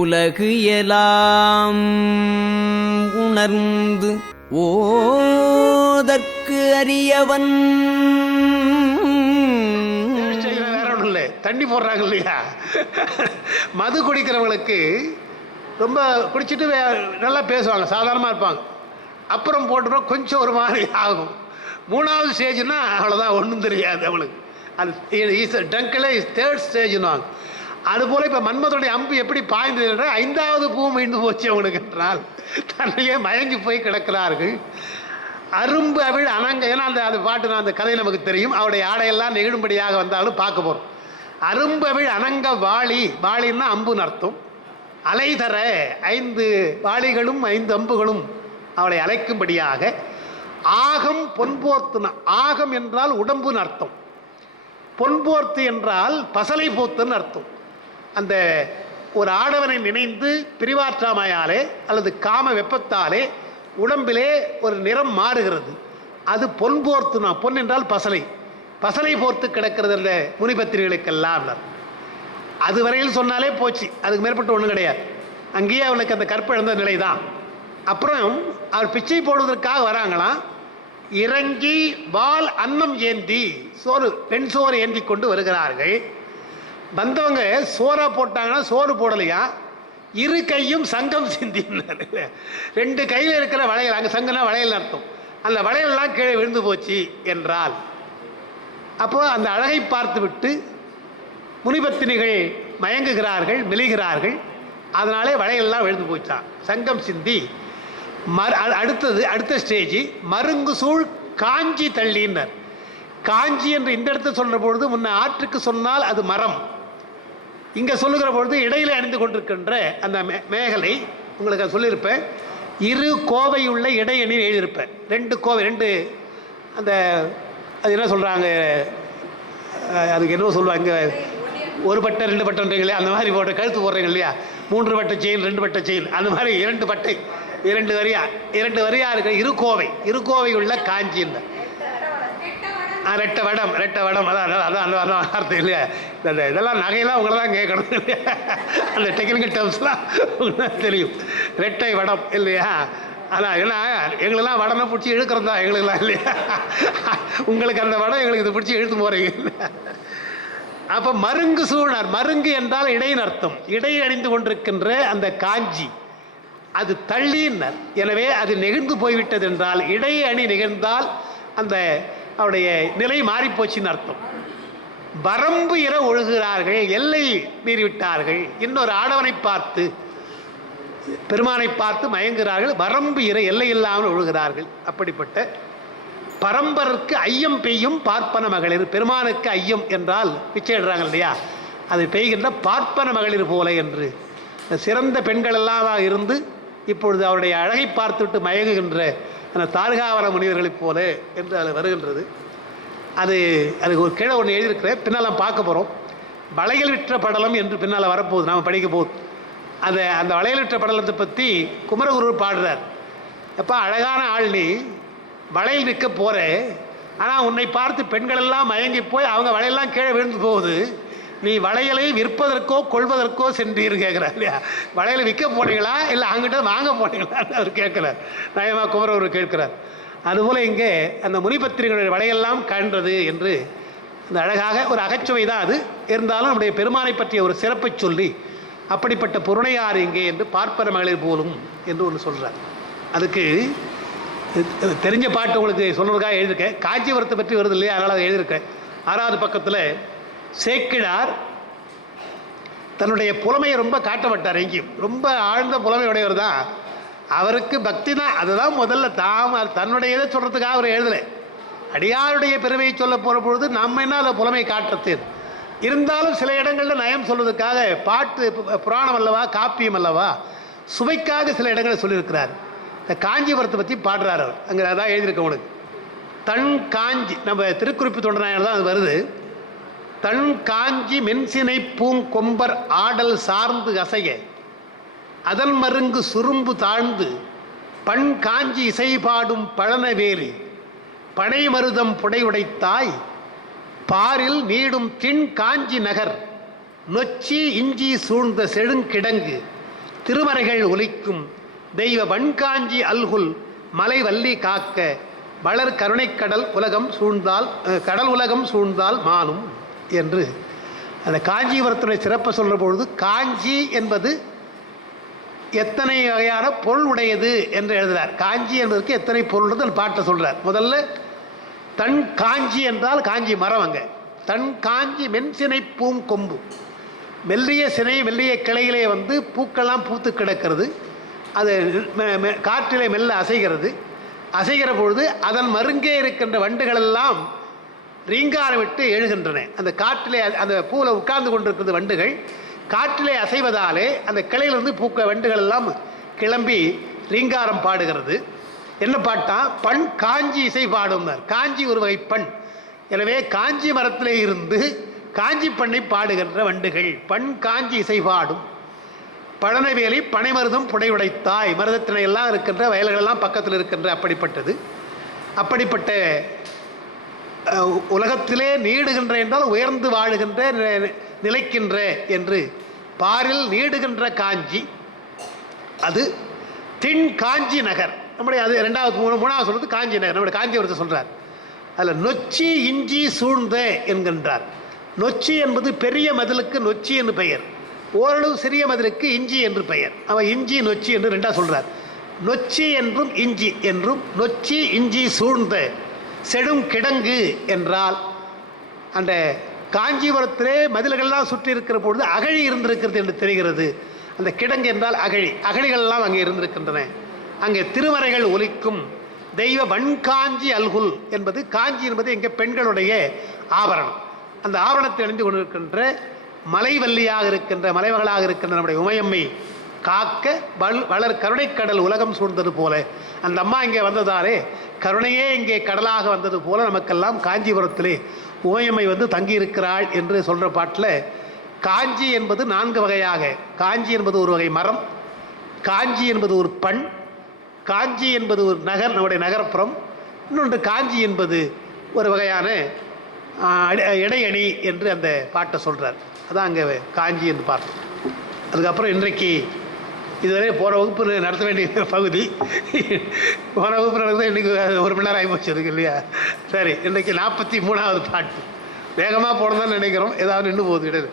உலகு எலாம் உணர்ந்து ஓதற்கு அறியவன் வேற ஒன்றும் இல்லை தண்ணி போடுறாங்க இல்லையா? மது குடிக்கிறவங்களுக்கு ரொம்ப குடிச்சிட்டு நல்லா பேசுவாங்க சாதாரணமாக இருப்பாங்க. அப்புறம் போட்டுப்போம் கொஞ்சம் ஒரு மாதிரி ஆகும். மூணாவது ஸ்டேஜ்னா அவ்வளோதான் ஒன்றும் தெரியாது அவளுக்கு அது இஸ் டங்கில் இஸ் தேர்ட் ஸ்டேஜ்னுவாங்க அதுபோல் இப்போ மன்மதனுடைய அம்பு எப்படி பாய்ந்தது என்றால் ஐந்தாவது பூ மீண்டு போச்சு அவனுக்கு என்றால் தன்னையே மயங்கி போய் கிடக்கிறார்கள். அரும்பு அவிழ் அனங்க ஏன்னா அந்த அது பாட்டு நான் அந்த கதை நமக்கு தெரியும். அவருடைய ஆடையெல்லாம் நெகிழும்படியாக வந்தாலும் பார்க்க போகிறோம் அரும்பு அவிழ் அனங்க வாளி வாளின்னா அம்புன்னு அர்த்தம். அலைதர ஐந்து வாளிகளும் ஐந்து அம்புகளும் அவளை அழைக்கும்படியாக ஆகம் பொன்போர்த்துனா ஆகம் என்றால் உடம்புன்னு அர்த்தம். பொன்போர்த்து என்றால் பசலை போத்துன்னு அர்த்தம். அந்த ஒரு ஆடவனை நினைந்து பிரிவாற்றாமையாலே அல்லது காம வெப்பத்தாலே உடம்பிலே ஒரு நிறம் மாறுகிறது. அது பொன் போர்த்துனா பொன் என்றால் பசலை. பசலை போர்த்து கிடக்கிறது என்ற முனிபத்திரிகளுக்கெல்லாம். அது வரையில் சொன்னாலே போச்சு. அதுக்கு மேற்பட்டு ஒன்றும் கிடையாது. அங்கேயே அவனுக்கு அந்த கற்பிழந்த நிலை தான் அப்புறம் அவர் பிச்சை போடுவதற்காக வராங்களாம். இறங்கி வால் அன்னம் ஏந்தி சோறு பெண் சோறு ஏந்தி கொண்டு வருகிறார்கள். வந்தவங்க சோறா போட்டாங்கன்னா சோறு போடலையா? இரு கையும் சங்கம் சிந்தினார். ரெண்டு கையில் இருக்கிற வளையல் அங்கே சங்கம்னா வளையல் அர்த்தம். அந்த வளையல்லாம் கீழே விழுந்து போச்சு என்றால் அப்போ அந்த அழகை பார்த்துவிட்டு முனிபத்தினிகள் மயங்குகிறார்கள் மெலிகிறார்கள். அதனாலே வளையல்லாம் விழுந்து போச்சான் சங்கம் சிந்தி. மறு அ- அடுத்தது அடுத்த ஸ்டேஜ். மருங்கு சூழ் காஞ்சி தள்ளினர். காஞ்சி என்று இந்த இடத்துல சொல்கிற பொழுது முன்ன ஆற்றுக்கு சொன்னால் அது மரம். இங்கே சொல்லுகிற பொழுது இடையில அணிந்து கொண்டிருக்கின்ற அந்த மே- மேகலை உங்களுக்கு சொல்லியிருப்பேன். இரு கோவையுள்ள இடையணி எழுதியிருப்பேன். ரெண்டு கோவை ரெண்டு அந்த அது என்ன சொல்கிறாங்க அதுக்கு என்ன சொல்லுவாங்க ஒரு பட்டை ரெண்டு பட்டன்றீங்களே அந்த மாதிரி போட்ட கழுத்து போடுறீங்க இல்லையா? மூன்று பட்டை செயின் ரெண்டு பட்டை செயின் அந்த மாதிரி இரண்டு பட்டை இரண்டு வரியா இரண்டு வரியா இருக்கிற இரு கோவை இரு கோவை உள்ள காஞ்சின்னு ரெட்ட வடம் ரெட்ட வடம். அதான் அதான் அந்த அதான் வார்த்தை அர்த்தம் இல்லையா? இந்த இதெல்லாம் நகையெல்லாம் உங்களை தான் கேட்கணும் இல்லையா? அந்த டெக்னிக்கல் டேர்ம்ஸ்லாம் உங்களுக்கு தெரியும். ரெட்டை வடம் இல்லையா? அதான் ஏன்னா எங்களெல்லாம் வடனை பிடிச்சி இழுக்கிறது தான் எங்களுக்கெல்லாம் இல்லையா? உங்களுக்கு அந்த வடம் எங்களுக்கு இதை பிடிச்சி இழுத்து போகிறீங்க அப்போ மருங்கு சூழர் மருங்கு என்றால் இடையின் அர்த்தம். இடை அணிந்து கொண்டிருக்கின்ற அந்த காஞ்சி அது தள்ளினர் எனவே அது நெகிழ்ந்து போய்விட்டது என்றால் இடை அணி நிகழ்ந்தால் அந்த அவருடைய நிலை மாறிப்போச்சுன்னு அர்த்தம். வரம்பு இர ஒழுகிறார்கள் எல்லை மீறிவிட்டார்கள். இன்னொரு ஆடவனை பார்த்து பெருமானை பார்த்து மயங்குகிறார்கள். வரம்பு இர எல்லை இல்லாமல் ஒழுகிறார்கள். அப்படிப்பட்ட பரம்பரருக்கு ஐயம் பெய்யும் பார்ப்பன மகளிர். பெருமானுக்கு ஐயம் என்றால் பிச்சைடுறாங்க இல்லையா? அது பெய்கின்ற பார்ப்பன மகளிர் போல என்று. சிறந்த பெண்கள் எல்லாமாக இருந்து இப்பொழுது அவருடைய அழகை பார்த்துவிட்டு மயங்குகின்ற அந்த தார்காவர முனிவர்களைப் போல என்று அது வருகின்றது. அது அதுக்கு ஒரு கீழே ஒன்று எழுதியிருக்கிறேன். பின்னால் பார்க்க போகிறோம் வளையல் விற்ற படலம் என்று பின்னால் வரப்போகுது. நாம் படிக்க போகுது அந்த அந்த வளையல் விற்ற படலத்தை பற்றி குமரகுரு பாடுறார். எப்போ அழகான ஆள் நீ. வளையல் விற்க போகிற ஆனால் உன்னை பார்த்து பெண்கள் எல்லாம் மயங்கி போய் அவங்க வளையெல்லாம் கீழே விழுந்து போகுது. நீ வளையலை விற்பதற்கோ கொள்வதற்கோ சென்றீர் கேட்குறாரு இல்லையா? வளையலை விற்க போனீங்களா? இல்லை அங்கிட்ட வாங்க போனீங்களான்னு அவர் கேட்குறார் நயமா குமரவர் கேட்கிறார். அதுபோல் இங்கே அந்த முனிபத்திரிகளுடைய வளையெல்லாம் கண்டது என்று அந்த அழகாக ஒரு அகச்சுவை தான் அது. இருந்தாலும் நம்முடைய பெருமானை பற்றிய ஒரு சிறப்பை சொல்லி அப்படிப்பட்ட பொருணையார் இங்கே என்று பார்ப்பன மகளிர் போலும் என்று ஒன்று சொல்கிறார் அதுக்கு தெரிஞ்ச பாட்டு உங்களுக்கு சொல்கிறதுக்காக எழுதியிருக்கேன். காஞ்சிபுரத்தை பற்றி வருது இல்லையா? அதனால் அதை எழுதியிருக்கேன். ஆறாவது பக்கத்தில் சேக்கிழார் தன்னுடைய புலமையை ரொம்ப காட்டப்பட்டார் எங்கேயும் ரொம்ப ஆழ்ந்த புலமை உடையவர் தான். அவருக்கு பக்தி தான் அதுதான் முதல்ல தாம் தன்னுடைய இதை சொல்கிறதுக்காக அவர் எழுதலை. அடியாருடைய பெருமையை சொல்ல போகிற பொழுது நம்ம என்ன அதை புலமை காட்டுறது? இருந்தாலும் சில இடங்களில் நயம் சொல்வதற்காக பாட்டு பு- புராணம் அல்லவா காப்பியம் அல்லவா சுவைக்காக சில இடங்களை சொல்லியிருக்கிறார். இந்த காஞ்சிபுரத்தை பற்றி பாடுறார் அவர். அங்கே அதான் எழுதியிருக்க உங்களுக்கு தன் காஞ்சி நம்ம திருக்குறிப்பு தொண்டனாயில் தான் அது வருது. தன் காஞ்சி மென்சினை பூங்கொம்பர் ஆடல் சார்ந்து அசைய அதன் மருங்கு சுரும்பு தாழ்ந்து பண் காஞ்சி இசை பாடும் பழனவேலி பனை மருதம் புடையுடைத்தாய் பாரில் நீடும் திண் காஞ்சி நகர் நொச்சி இஞ்சி சூழ்ந்த செழுங்கிடங்கு திருமறைகள் ஒலிக்கும் தெய்வ வன்காஞ்சி அல்குல் மலை வள்ளி காக்க வளர் கருணைக்கடல் உலகம் சூழ்ந்தால் கடல் உலகம் சூழ்ந்தால் மானும். என்று அந்த காஞ்சிபுரத்துடைய சிறப்பை சொல்கிற பொழுது காஞ்சி என்பது எத்தனை வகையான பொருள் உடையது என்று எழுதுகிறார் காஞ்சி என்பதற்கு எத்தனை பொருள் அந்த பாட்டை சொல்கிறார் முதல்ல தன் காஞ்சி என்றால் காஞ்சி மரம் அங்கே. தன் காஞ்சி மென்சினை பூங்கொம்பு மெல்லிய சினை மெல்லிய கிளையிலே வந்து பூக்கள்லாம் பூத்து கிடக்கிறது. அது மெ- காற்றிலே மெல்ல அசைகிறது. அசைகிற பொழுது அதன் மருங்கே இருக்கின்ற வண்டுகளெல்லாம் ரீங்காரமிட்டு எழுகின்றன. அந்த காற்றிலே அந்த பூவில் உட்கார்ந்து கொண்டிருக்கிறது வண்டுகள் காற்றிலே அசைவதாலே அந்த கிளையிலிருந்து பூக்க வண்டுகள் எல்லாம் கிளம்பி ரீங்காரம் பாடுகிறது. என்ன பாட்டா? பண் காஞ்சி இசை பாடும்னார். காஞ்சி ஒரு வகை பண். எனவே காஞ்சி மரத்திலே இருந்து காஞ்சி பண்ணை பாடுகின்ற வண்டுகள். பண் காஞ்சி இசை பாடும். பழனவேலி பனைமருதம் புடையுடைத்தாய் மருதத்தினை எல்லாம் இருக்கின்ற வயல்களெல்லாம் பக்கத்தில் இருக்கின்ற அப்படிப்பட்டது. அப்படிப்பட்ட உலகத்திலே நீடுகின்ற என்றால் உயர்ந்து வாழுகின்ற நிலைக்கின்ற என்று. பாரில் நீடுகின்ற காஞ்சி. அது தென் காஞ்சி நகர். நம்முடைய அது ரெண்டாவது மூணு மூணாவது சொல்றது காஞ்சி நகர். நம்முடைய காஞ்சிபுரத்தை சொல்றார். அதில் நொச்சி இஞ்சி சூழ்ந்த என்கின்றார். நொச்சி என்பது பெரிய மதிலுக்கு நொச்சி என்று பெயர். ஓரளவு சிறிய மதிலுக்கு இஞ்சி என்று பெயர். அவன் இஞ்சி நொச்சி என்று ரெண்டாக சொல்றார். நொச்சி என்றும் இஞ்சி என்றும் நொச்சி இஞ்சி சூழ்ந்த செடும் கிடங்கு என்றால் அந்த காஞ்சிபுரத்திலே மதில்கள்லாம் சுற்றி இருக்கிற பொழுது அகழி இருந்திருக்கிறது என்று தெரிகிறது. அந்த கிடங்கு என்றால் அகழி. அகழிகள்லாம் அங்கே இருந்திருக்கின்றன. அங்கே திருமறைகள் ஒலிக்கும் தெய்வ வன்காஞ்சி அல்குல் என்பது காஞ்சி என்பது எங்கே பெண்களுடைய ஆபரணம். அந்த ஆபரணத்தை அணிந்து கொண்டிருக்கின்ற மலைவல்லியாக இருக்கின்ற மலைமகளாக இருக்கின்ற நம்முடைய உமையம்மை காக்க வள் வளர் கருணைக்கடல் உலகம் சூழ்ந்தது போல. அந்த அம்மா இங்கே வந்ததாலே கருணையே இங்கே கடலாக வந்தது போல நமக்கெல்லாம் காஞ்சிபுரத்திலே உமையம்மை வந்து தங்கியிருக்கிறாள் என்று சொல்கிற பாட்டில் காஞ்சி என்பது நான்கு வகையாக. காஞ்சி என்பது ஒரு வகை மரம் காஞ்சி என்பது ஒரு பண் காஞ்சி என்பது ஒரு நகர் நம்முடைய நகர்ப்புறம் இன்னொன்று காஞ்சி என்பது ஒரு வகையான இடையணி என்று அந்த பாட்டை சொல்கிறார் அதான் அங்கே காஞ்சி என்று பார்த்தோம் அதுக்கப்புறம் இன்றைக்கு இதுவரை போன வகுப்பு நடத்த வேண்டிய பகுதி. போன வகுப்பு நடந்தது இன்றைக்கி ஒரு மணி நேரம் ஆகி போச்சு அதுக்கு இல்லையா? சரி இன்றைக்கி நாற்பத்தி மூணாவது பாட்டு. வேகமாக போனதான் நினைக்கிறோம். ஏதாவது நின்று போகுது இடது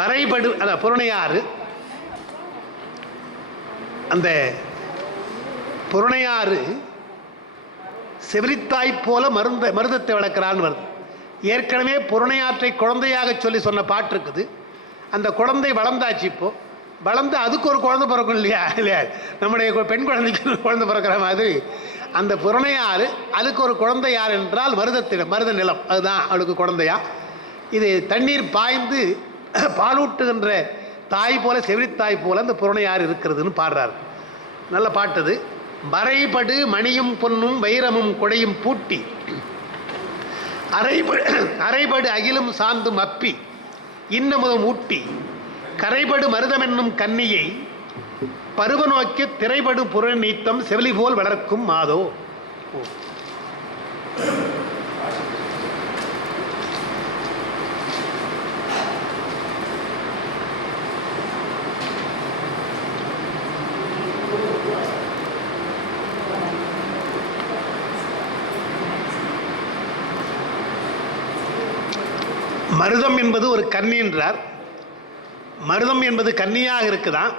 வரைபடு அதான் புறணையாறு. அந்த புறணையாறு செவிலித்தாய் போல மருந்த மருதத்தை வளர்க்கிறான்னு வருது. ஏற்கனவே புறணையாற்றை குழந்தையாக சொல்லி சொன்ன பாட்டு இருக்குது. அந்த குழந்தை வளர்ந்தாச்சு இப்போது வளர்ந்து அதுக்கு ஒரு குழந்தை பிறக்கும் இல்லையா? இல்லையா? நம்முடைய கு- பெண் குழந்தைக்கு குழந்தை பிறக்கிற மாதிரி. அந்த புறணையாறு அதுக்கு ஒரு குழந்தை யார் என்றால் மருதத்திடம் மருத நிலம். அதுதான் அவளுக்கு குழந்தையா. இது தண்ணீர் பாய்ந்து பாலூட்டுகின்ற தாய் போல செவிலித்தாய் போல அந்த புறணையாறு இருக்கிறதுன்னு பாடுறாரு. நல்ல பாட்டது மறைபடு மணியும் பொன்னும் வைரமும் கொடையும் பூட்டி. அரைபடு அரைபடு அகிலும் சாந்தும் அப்பி. இன்னமுதம் ஊட்டி. கரைபடு மருதம் என்னும் கன்னியை பருவ நோக்கி திரைபடு புற நீத்தம் செவிலி போல் வளர்க்கும் மாதோ. மருதம் என்பது ஒரு கன்னி என்றார். மருதம் என்பது கன்னியாக இருக்குதான்.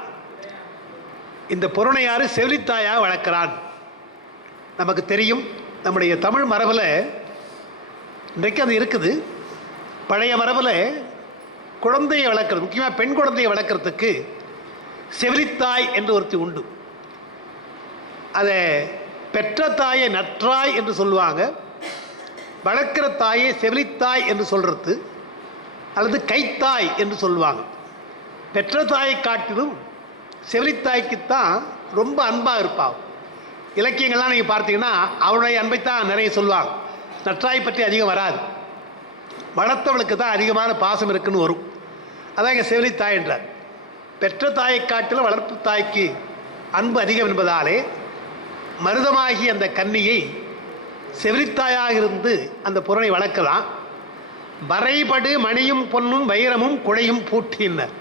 இந்த பொருணையாறு செவிலித்தாயாக வளர்க்கிறான். நமக்கு தெரியும் நம்முடைய தமிழ் மரபில் இன்றைக்கு அது இருக்குது. பழைய மரபில் குழந்தையை வளர்க்குறது முக்கியமாக பெண் குழந்தையை வளர்க்குறதுக்கு செவிலித்தாய் என்று ஒருத்தி உண்டு. அதை பெற்ற தாயை நற்றாய் என்று சொல்லுவாங்க. வளர்க்கிற தாயை செவிலித்தாய் என்று சொல்கிறது அல்லது கைத்தாய் என்று சொல்லுவாங்க. பெற்ற தாயை காட்டிலும் செவிலித்தாய்க்குத்தான் ரொம்ப அன்பாக இருப்பாள் இலக்கியங்கள்லாம் நீங்கள் பார்த்தீங்கன்னா அவளுடைய அன்பைத்தான் நிறைய சொல்லுவாங்க. நற்றாய் பற்றி அதிகம் வராது. வளர்த்தவளுக்கு தான் அதிகமான பாசம் இருக்குன்னு வரும். அதான் எங்கள் செவிலித்தாய் என்றார். பெற்ற தாயை காட்டிலும் வளர்ப்பு தாய்க்கு அன்பு அதிகம் என்பதாலே மருதமாகி அந்த கன்னியை செவிலித்தாயாக இருந்து அந்த புறனை வளர்க்கலாம். வரைபடு மணியும் பொன்னும் வைரமும் குழையும் பூட்டினர்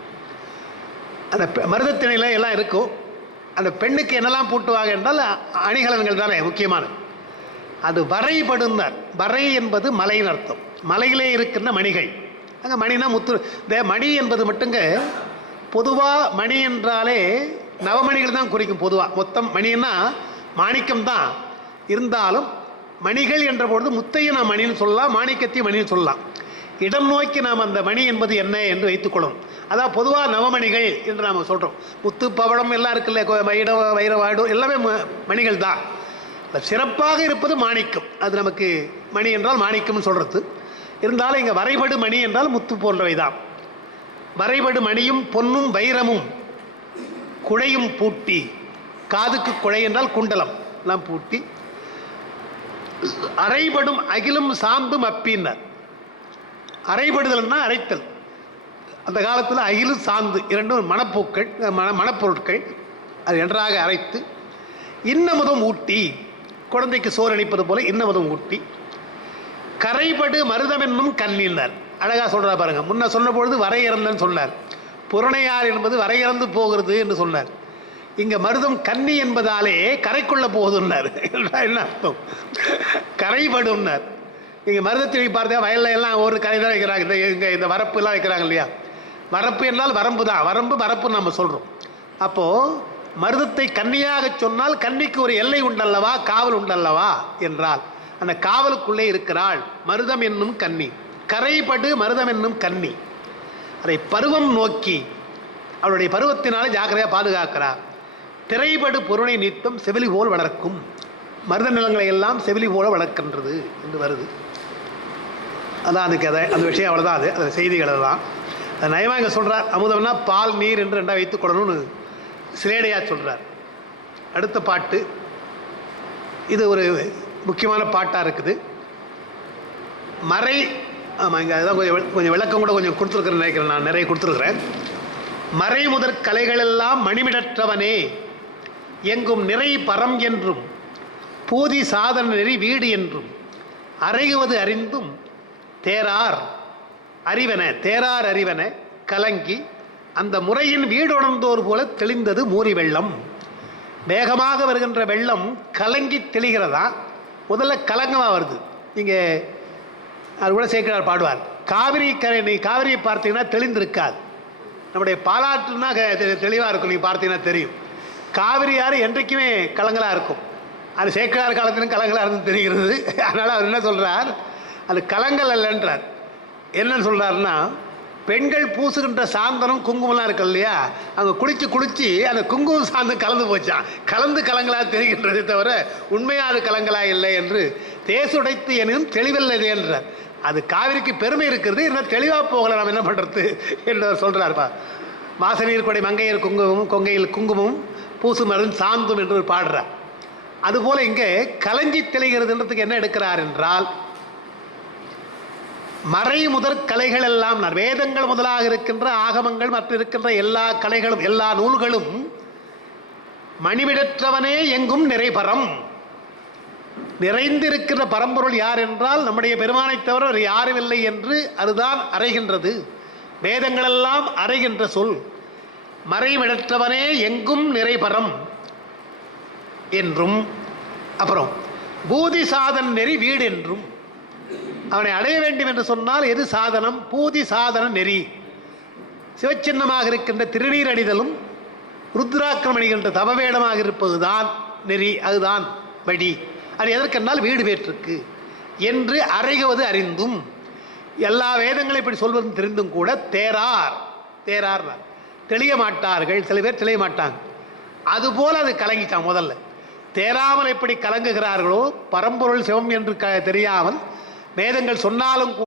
அந்த பெ- எல்லாம் இருக்கும். அந்த பெண்ணுக்கு என்னெல்லாம் பூட்டுவாங்க என்றால் அணிகலன்கள் தானே முக்கியமானது. அது வரைபடுந்தார். வரை என்பது மலையின் அர்த்தம். மலையிலே இருக்கின்ற மணிகள். அங்கே மணினா முத்து இந்த மணி என்பது மட்டுங்க பொதுவாக மணி என்றாலே நவமணிகள் தான் குறிக்கும் பொதுவாக மொத்தம் மணின்னா மாணிக்கம் தான். இருந்தாலும் மணிகள் என்ற பொழுது முத்தைய நான் மணின்னு சொல்லலாம் மாணிக்கத்தையும் மணின்னு சொல்லலாம். இடம் நோக்கி நாம் அந்த மணி என்பது என்ன என்று வைத்துக்கொள்ளும். அதான் பொதுவாக நவமணிகள் என்று நாம் சொல்கிறோம் முத்து பவளம் எல்லாம் இருக்குல்ல கொ- வைரவாடு எல்லாமே ம- மணிகள் தான். சிறப்பாக இருப்பது மாணிக்கம். அது நமக்கு மணி என்றால் மாணிக்கம்னு சொல்கிறது இருந்தாலும் இங்கே வரைபடு மணி என்றால் முத்து போன்றவை தான். வரைபடு மணியும் பொன்னும் வைரமும் குழையும் பூட்டி. காதுக்கு குழை என்றால் குண்டலம் எல்லாம் பூட்டி. அரைபடும் அகிலும் சாம்பும் அப்பின்னர். அரைபடுதல்னா அரைத்தல். அந்த காலத்தில் அகிலும் சாந்து இரண்டும் மணப்பூக்கள் மண மணப்பொருட்கள் அது நன்றாக அரைத்து இன்னமுதம் ஊட்டி குழந்தைக்கு சோறு அளிப்பது போல இன்னமுதம் ஊட்டி. கரைபடு மருதமென்னும் கல்லினார் அழகாக சொல்கிறா பாருங்க. முன்ன சொன்ன பொழுது வரையிறந்தன்னு சொன்னார். புறணையார் என்பது வரையிறந்து போகிறது என்று சொன்னார். இங்கே மருதம் கன்னி என்பதாலே கரைக்குள்ள போகுதுன்னார். என்ன அர்த்தம்? கரைபடும்னார் நீங்கள் மருதத்திழி பார்த்தா வயல்ல எல்லாம் ஒரு கதை தான் வைக்கிறாங்க. இந்த இங்க இந்த வரப்பு எல்லாம் வைக்கிறாங்க இல்லையா? வரப்பு என்றால் வரம்பு தான். வரம்பு வரப்பு நம்ம சொல்றோம். அப்போ மருதத்தை கன்னியாக சொன்னால் கன்னிக்கு ஒரு எல்லை உண்டல்லவா? காவல் உண்டல்லவா? என்றால் அந்த காவலுக்குள்ளே இருக்கிறாள் மருதம் என்னும் கன்னி. கரைபடு மருதம் என்னும் கன்னி. அதை பருவம் நோக்கி அவளுடைய பருவத்தினாலே ஜாக்கிரதையாக பாதுகாக்கிறார் திரைபடு பொருளை நீட்டும் செவிலி போல் வளர்க்கும். மருத நிலங்களை எல்லாம் செவிலி போல வளர்க்கின்றது என்று வருது. அதான் அதுக்கு அதை அந்த விஷயம் அவ்வளோதான் அது அந்த செய்திகள் தான் அது நயமாக இங்கே சொல்கிறார் அமுதம்னா பால் நீர் என்று ரெண்டாக வைத்துக் கொள்ளணும்னு சிலேடையாக சொல்கிறார் அடுத்த பாட்டு இது ஒரு முக்கியமான பாட்டாக இருக்குது. மறை ஆமாம் இங்கே அதுதான் கொஞ்சம் கொஞ்சம் விளக்கம் கூட கொஞ்சம் கொடுத்துருக்குறேன்னு நினைக்கிறேன் நான் நிறைய கொடுத்துருக்குறேன். மறை முதற் கலைகளெல்லாம் மணிமிடற்றவனே எங்கும் நிறை பரம் என்றும் பூதி சாதன நெறி வீடு என்றும் அறைகுவது அறிந்தும் தேரார் அறிவன தேரார் அறிவன கலங்கி அந்த முறையின் வீடுணர்ந்தோர் போல தெளிந்தது மூரி வெள்ளம். வேகமாக வருகின்ற வெள்ளம் கலங்கி தெளிகிறதா? முதல்ல கலங்கமாக வருது. இங்கே அது கூட சேர்க்கிறார் பாடுவார். காவிரி கரை நீ காவிரியை பார்த்தீங்கன்னா தெளிந்திருக்காது. நம்முடைய பாலாற்றுனா தெளிவாக இருக்கும் நீங்கள் பார்த்தீங்கன்னா தெரியும். காவிரி யார் என்றைக்குமே கலங்கலாக இருக்கும். அது சேக்கிழார் காலத்திலும் கலங்கலாக இருந்து தெரிகிறது. அதனால் அவர் என்ன சொல்கிறார் அது கலங்கள் அல்லன்றார். என்னன்னு சொல்கிறாருன்னா பெண்கள் பூசுகின்ற சாந்தனம் குங்குமம்லாம் இருக்கு இல்லையா? அவங்க குளித்து குளித்து அந்த குங்குமம் சாந்தம் கலந்து போச்சான் கலந்து கலங்களாக தெரிகின்றதே தவிர உண்மையாக கலங்களாக கலங்களா இல்லை என்று தேசுடைத்து எனும் தெளிவல்லதே என்றார். அது காவிரிக்கு பெருமை இருக்கிறது என்ன தெளிவாக போகலை நாம் என்ன பண்ணுறது என்று அவர் சொல்கிறார்ப்பா வாசநீர் கொடை மங்கையர் குங்குமம் கொங்கையில் குங்குமம் பூசு மருந்து சாந்தும் என்று பாடுறார். அதுபோல இங்கே கலஞ்சி தெளிகிறதுன்றதுக்கு என்ன எடுக்கிறார் என்றால் மறை முதற் கலைகள் எல்லாம் வேதங்கள் முதலாக இருக்கின்ற ஆகமங்கள் மற்றும் இருக்கின்ற எல்லா கலைகளும் எல்லா நூல்களும் மணிவிடற்றவனே எங்கும் நிறைபரம். நிறைந்திருக்கிற பரம்பொருள் யார் என்றால் நம்முடைய பெருமானைத் தவிர வேறு யாரும் இல்லை என்று அதுதான் அறைகின்றது. வேதங்களெல்லாம் அறைகின்ற சொல் மறைவிடற்றவனே எங்கும் நிறைபரம் என்றும் அப்புறம் பூதி சாதன் நெறி வீடு என்றும் அவனை அடைய வேண்டும் என்று சொன்னால் எது சாதனம்? பூதி சாதன நெறி. சிவச்சின்னமாக இருக்கின்ற திருநீர் அணிதலும் ருத்ராக்கிரமணிகின்ற தவவேடமாக இருப்பதுதான் நெறி அதுதான் வழி அது எதற்கென்றால் வீடு பெற்றிருக்கு என்று அறைகுவது அறிந்தும் எல்லா வேதங்களும் இப்படி சொல்வதும் தெரிந்தும் கூட தேரார். தேரார் தெளிய மாட்டார்கள். சில பேர் தெளிய மாட்டாங்க. அதுபோல் அது கலங்கிட்டான் முதல்ல. தேராமல் எப்படி கலங்குகிறார்களோ பரம்பொருள் சிவம் என்று க தெரியாமல் வேதங்கள் சொன்னாலும் கூட